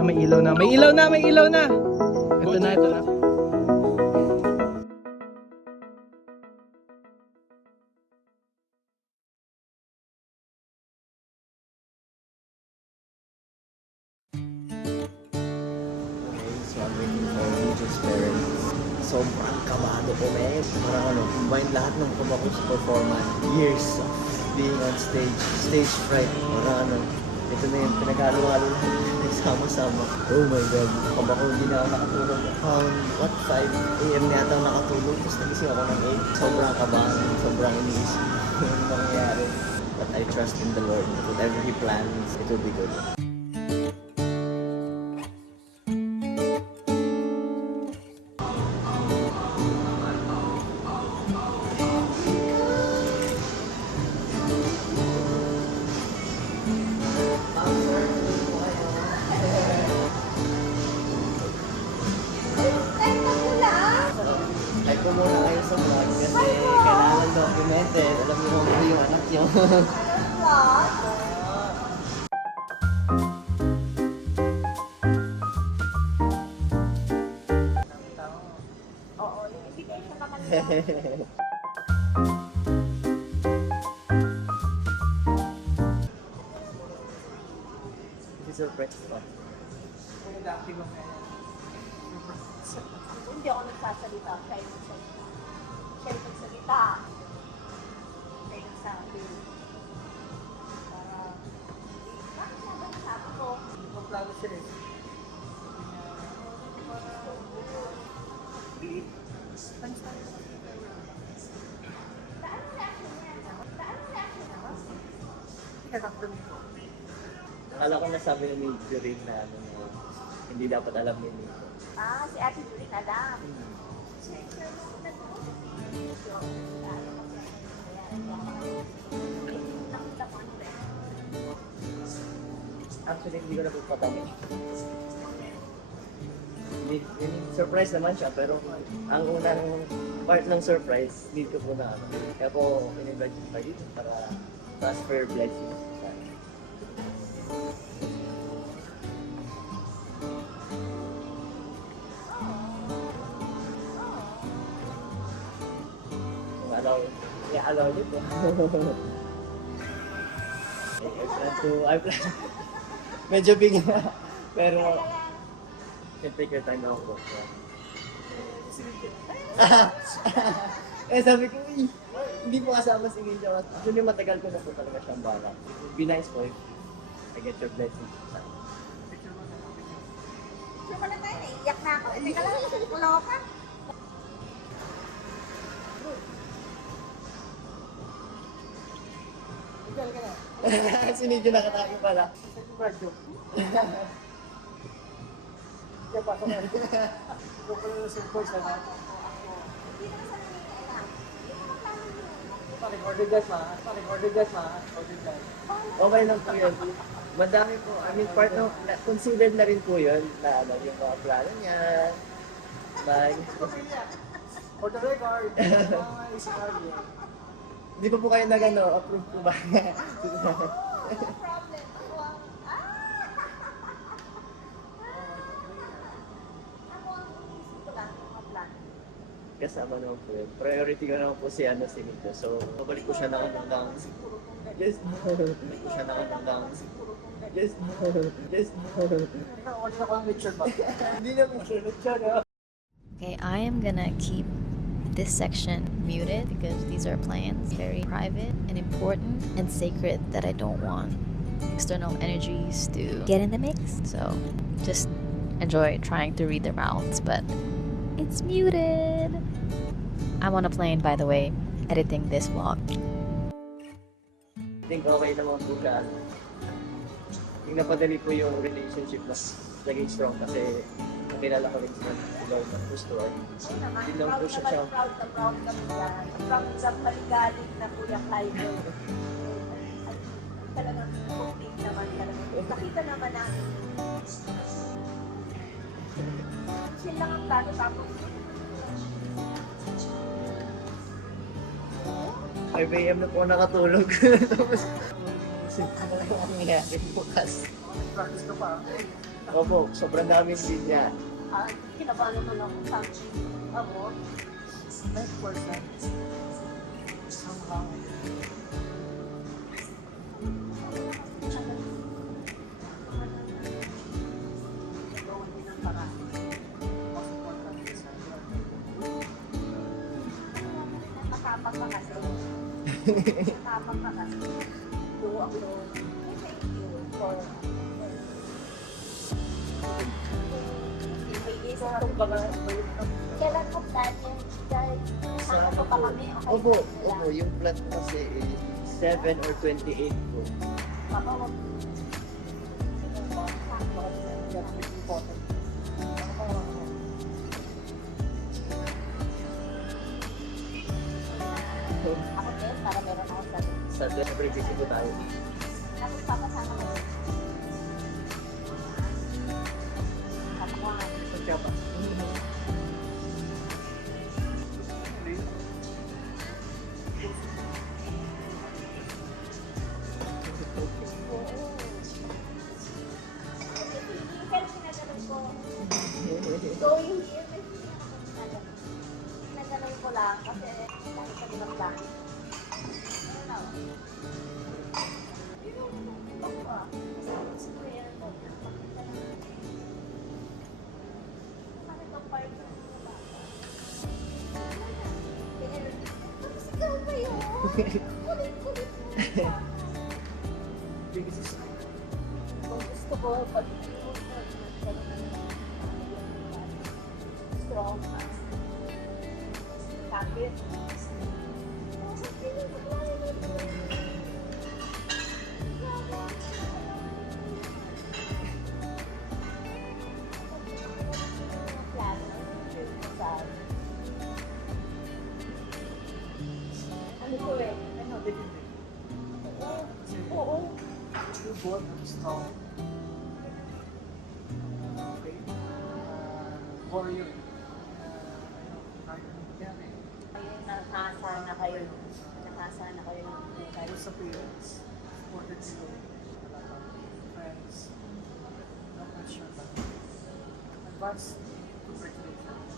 na, may ilaw na. May ilaw na, may ilaw na. Ito na, ito na. So I'm waiting for Regis parents. Sobrang kabado ko, man. Parang combine lahat ng kaba ko sa performance. Years of being on stage fright. Parang ito na yung pinaghalo-halo lang. Nagsama-sama. Oh my God. Kaba ko, hindi na ako nakatulog. 5 a.m. na yata ako nakatulog. Tapos nagising ako ng 8. Sobrang kabahan. Sobrang iniisip. Ano mangyayari. But I trust in the Lord. Whatever He plans, it will be good. Like ko muna kayo sa vlog kasi kailangan documented. Alam niyo kung ano yung anak niyo. Oo, yung invitation naman Surprise pa. hindi ako nagsasalita. Siya yung nagsalita. Siya yung nagsabi. Bakit na ba nasabi ko? Magplano siya eh. Saan ang reaction niya? Saan ang reaction niya? Akala ko nasabi ni Jorin na hindi dapat alam ni Nico. Ah, si Ate Julie alam. Actually, hindi ko na po patanong. Surprise naman siya, pero ang unang part ng surprise, need ko po na Kaya po, in-invite ko pa dito para transfer blessings. Allow dito. I plan medyo big na. Pero siyempre kaya time ako po. Sabi ko, hindi po kasama si Ninja. Actually, matagal ko na po talaga siyang balak. Be nice po if I get your blessing. Picture mo na tayo, naiiyak na ako. Teka lang, wala ka. Si Ninja nakatayo pala. Kaya pa ako na. Ito pala na surprise na. Hindi naman sa nangyayari. Pa-recorded guys ma. Pa-recorded guys ma. Recorded guys. Okay lang po yun. Madami po, I mean part ng, considered na rin po yun na yung mga plano niya. Like, For the record, mga isipag yun. hindi pa po kayo approve po ba? No problem. Ako ang... Ako ang inisip ko lang yung mga plan. Kasama naman po yun. Priority ko naman po si Nito. So, babalik ko siya na hanggang yes, babalik ko siya na hanggang yes, yes, Ikaw, wala na kong picture ba? hindi na po siya na. Okay, I am gonna keep this section muted because these are plans very private and important and sacred that I don't want external energies to get in the mix. So just enjoy trying to read their mouths, but it's muted. I'm on a plane, by the way, editing this vlog. I think okay naman po siya. Yung napadali po yung relationship na naging strong kasi nakilala ko rin sila na gusto ay hindi lang po siya siya. Proud kami yan. Proud sa paligaling na Kuya Kaido. Talagang complete naman talaga. Nakita naman namin. Sila lang ang plano tapos 5 a.m. na po nakatulog. Tapos, ano lang ang nangyayari bukas. Practice ka pa. Opo, sobrang daming linya. Kinabahan naman ako sa abo. 9%. Somehow. Nakapag ka kasi. Nakapag ka kasi. Do ako. Thank you for kailan mo plan yan? Dahil nakapag pa kami. Opo, yung plan ko kasi is 7 or 28 po. Papa, wag. Ako din, para meron ako sa Sa every visit ko tayo. tapos papasama ko. Kamuhan. Kaya pa. Going here, nagano'n ko lang kasi dahil sa bilang lang. Gusto ko, pag strong. Kapit. Ano ko eh? Ano, depende. Oo. You born strong. Okay. Warrior. Nakasana kayo. Nakasana kayo ng Tapos sa parents, supported sila. Friends. No pressure. Advance. Congratulations.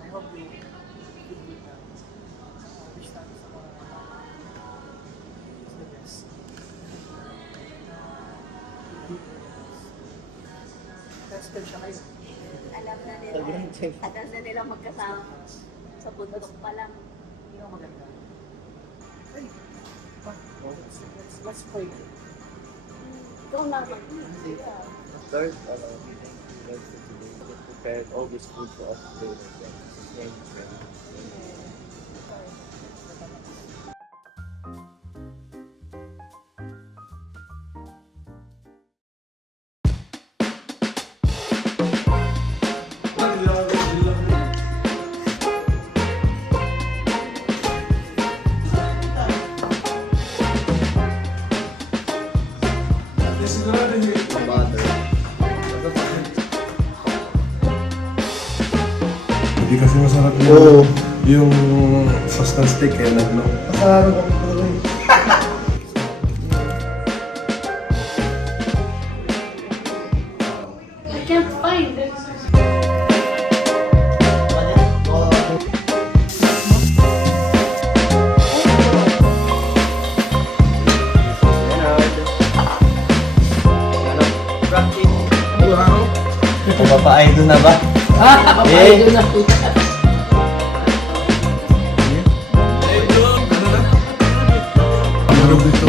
I hope you do that. Wish tayo sa mga it's the best. Tested siya kayo. alam na nila. Sobrang check. Tagal na nila magkasama. Sa bundok pa lang. Hindi na maganda. Ay! Let's pray. Ikaw naman. Lord, we thank you, Lord, for today. You prepared all this food for us today. Thank you, friend. Hindi kasi masarap Oo. yung sauce ng steak eh, no? Masarap ako talaga eh. I can't find it. Mapapa-idol na ba? Mapapa-idol na. Ano dito?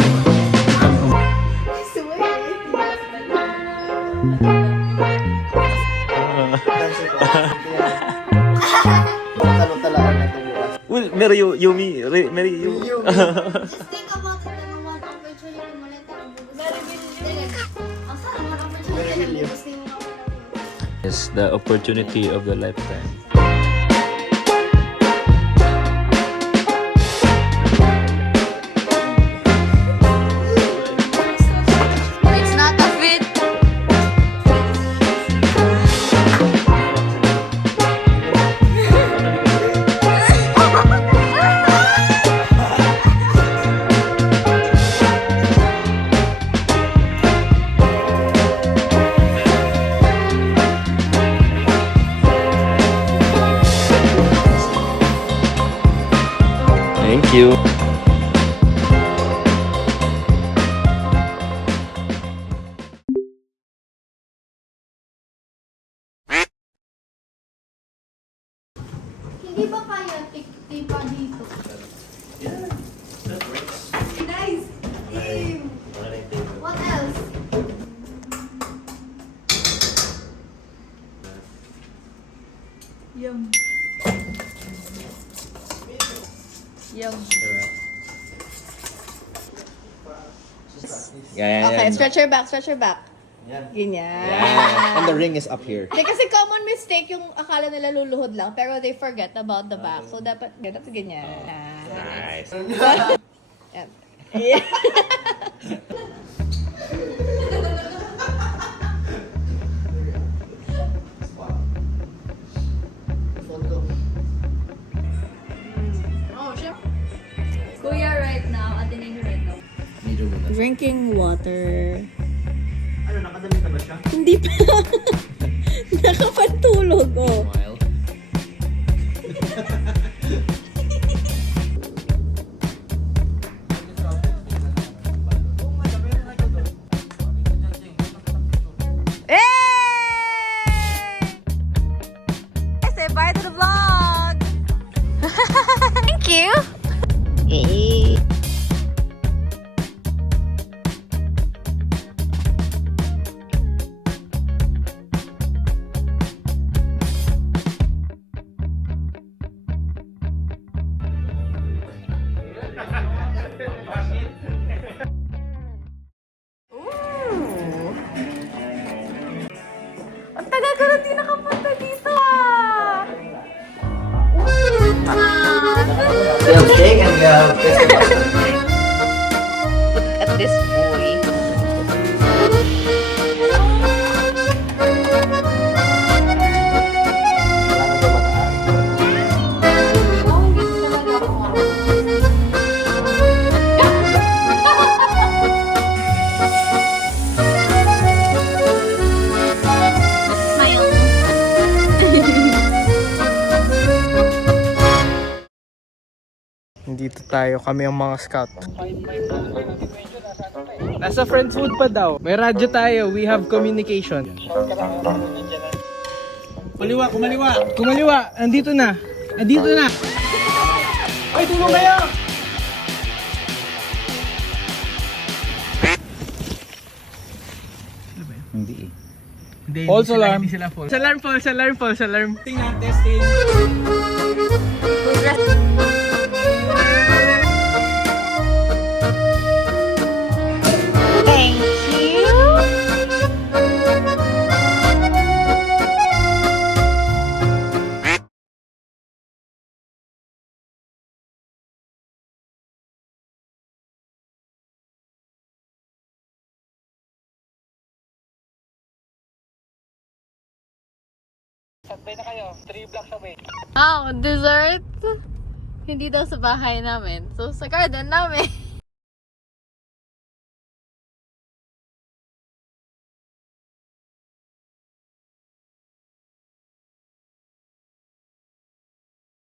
Talo-talaan na ito bukas. Well, Mary Yumi, Mary Yumi. Just think about it na one opportunity mo lang tayo ang sana one opportunity na gusto mo Yes, the opportunity of the lifetime. It's not a fit. Yeah. Okay, stretch your back, stretch your back. Yan. Ganyan. Yeah. And the ring is up here. Hindi, kasi common mistake yung akala nila luluhod lang, pero they forget about the back. So, dapat ganyan. Nice. Yan. Yeah. Oh, siya. Kuya right now, ate Nino right now. Drinking water. Ano, nakadamit na ba siya? Hindi pa. Nakapantulog, oh. Smile. Say bye to the vlog. Thank you. Yay. Ang tagal ko na di nakapunta dito, We have steak and we have festival. Look at this boy. Dito tayo, kami ang mga scout. Nasa friend food pa daw. May radyo tayo, we have communication. Kumaliwa, kumaliwa! Kumaliwa! Andito na! Andito na! Ay, tulong kayo! Hindi eh. Hindi, false alarm. Hindi sila false. Alarm, false alarm, false alarm. Tingnan, testing. Thank you. Sabay na kayo, 3 blocks away. Dessert? Hindi daw sa bahay namin. So, sa garden namin.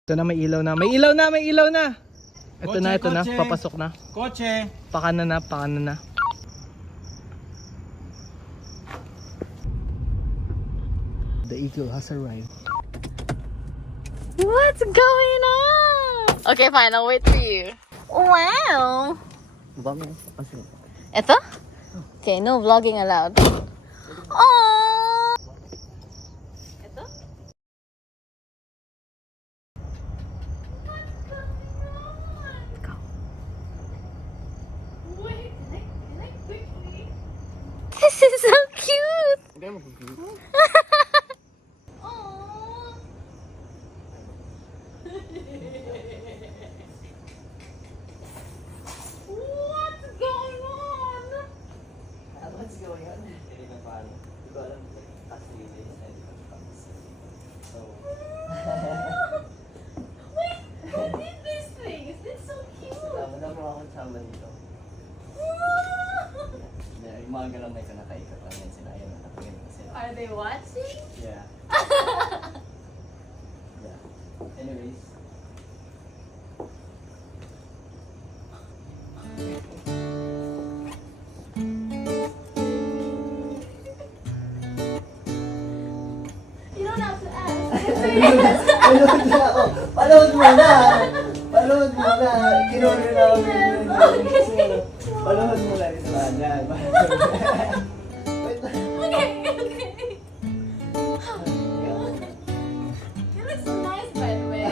Ito na, may ilaw na. May ilaw na, may ilaw na! Ito Kotse, na, ito na. kotse. Papasok na. Kotse! Pakana na, pakana na. The eagle has arrived. What's going on? Okay, fine. I'll wait for you. Wow! Ito? Okay, no vlogging allowed. Oh! Ito? Go. Wait, can I quickly? This is so cute! Aww. What's going on? What's going on? Hindi na paano. Hindi ko alam. Actually, they decided to come. So, Wait, who did this thing? Is this so cute? wala mo akong sama dito. Yung mga galang may kanakaikat lang yan sila. Ayun, nakatingin na sila. Are they watching? Yeah. Yeah. Anyways. You don't have to ask. Palood na ako. Palood muna. Palood muna. Kinorder na ako. Palood muna. Ito na. Yan. Wait lang. Okay, okay. You look so nice, by the way.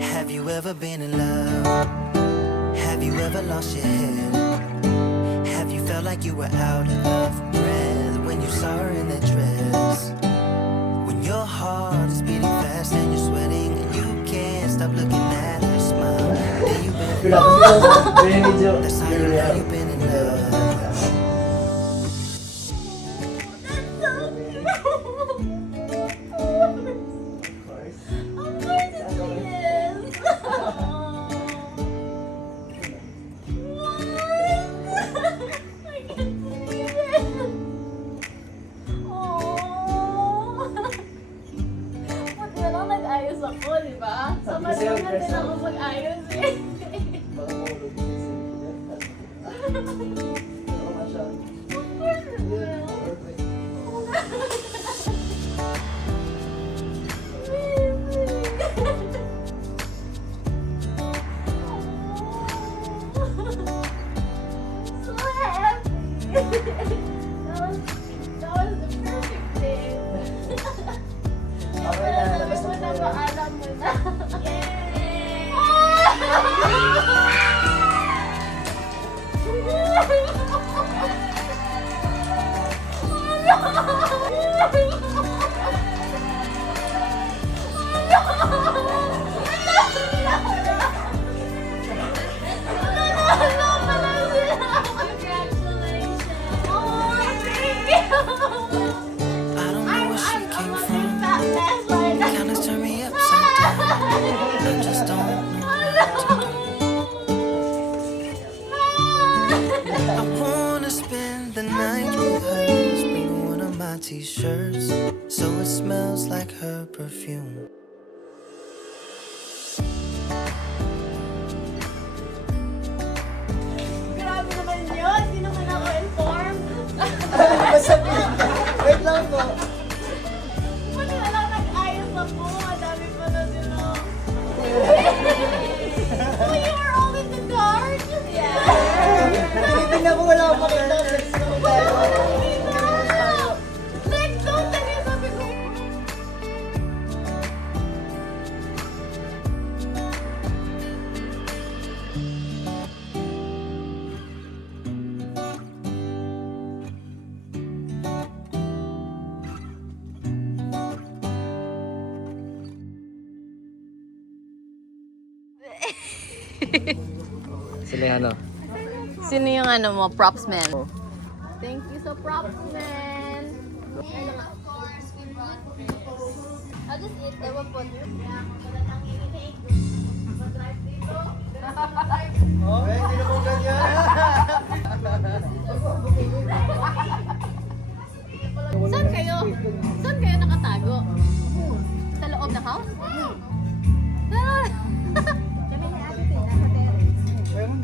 Have you ever been in love? love? Have you ever lost your head? Have you felt like you were out of breath when you saw her in that dress? When your heart is beating fast and you're sweating and you can't stop looking at her smile. Then you've been in love. That's how you know you've been in love. Nag-ayos ako, di ba? So, matulungan din ako mag-ayos eh. Baka mahulog din sa So happy! That was the perfect day. Okay na, labas na po yan. Paalam mo na. I don't know where she came from. Kinda turn me upside down. I just don't know what to do. I wanna spend the night with her. Bring one of my t-shirts so it smells like her perfume. Grabe naman yun. Hindi naman ako informed. Wait lang po. Buti na lang nag-ayos ako. Ang dami pa na sila. Oh, you were all in the dark? Yeah. Tinitingnan ko wala akong makita. Like, totally sabi ko. Sila yung ano? Sino yung ano mo? Props man. Thank you sa props man. I'll just eat. Ewan po. Okay, sino po ganyan? Saan kayo? Saan kayo nakatago? Sa loob ng house?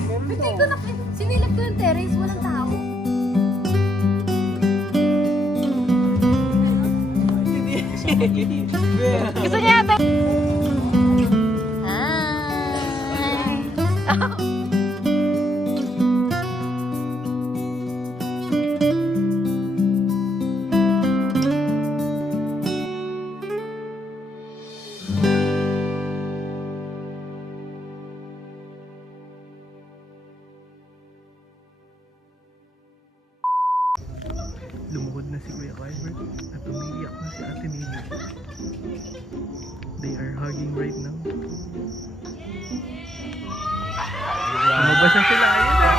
Hindi ko sinilip ko yung terrace, walang tao. Gusto niya yata. Hi. Lumuhod na si Kuya Albert at umiiyak na si Ate Mila. They are hugging right now. Lumabas na sila. Ayun na.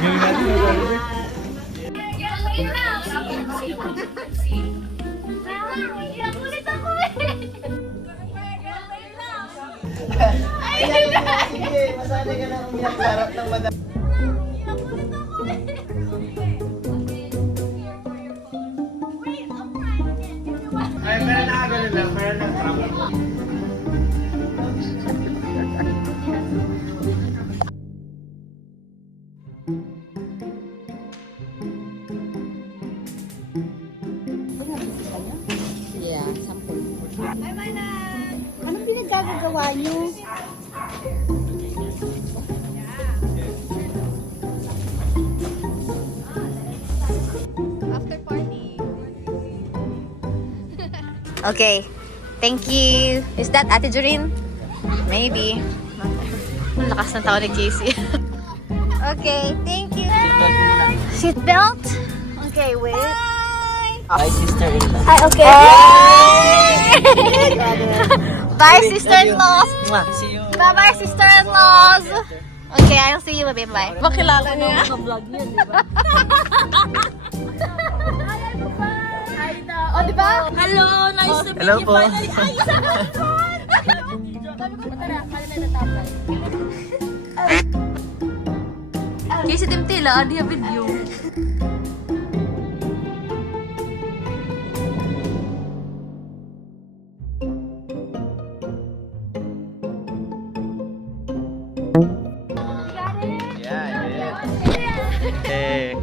Gawin natin Kuya Albert. Iyak ulit ako eh. Sige, masanay ka na umiyak sa harap ng madam. Iyak ulit ako eh. Ay, pero nakagano lang, pero nag-trap. Yeah, sample. Ay, Maynard! Anong pinaggagawa niyo? After party. Okay. Thank you. Is that Ate Jurin? Maybe. Okay. Ang lakas ng tao ni Casey. Okay, thank you. Seatbelt? Okay, wait. My sister-in-law. Ay, okay. Bye, sister-in-laws. See you. Bye-bye, sister-in-laws. Okay, I'll see you, babe. Bye. Makilala niyo mga vlog niya, di ba? Oh, di ba? Hello, nice to meet Hello you po. finally. Ay, Casey Timtila, di video. Yeah, yeah. Hey.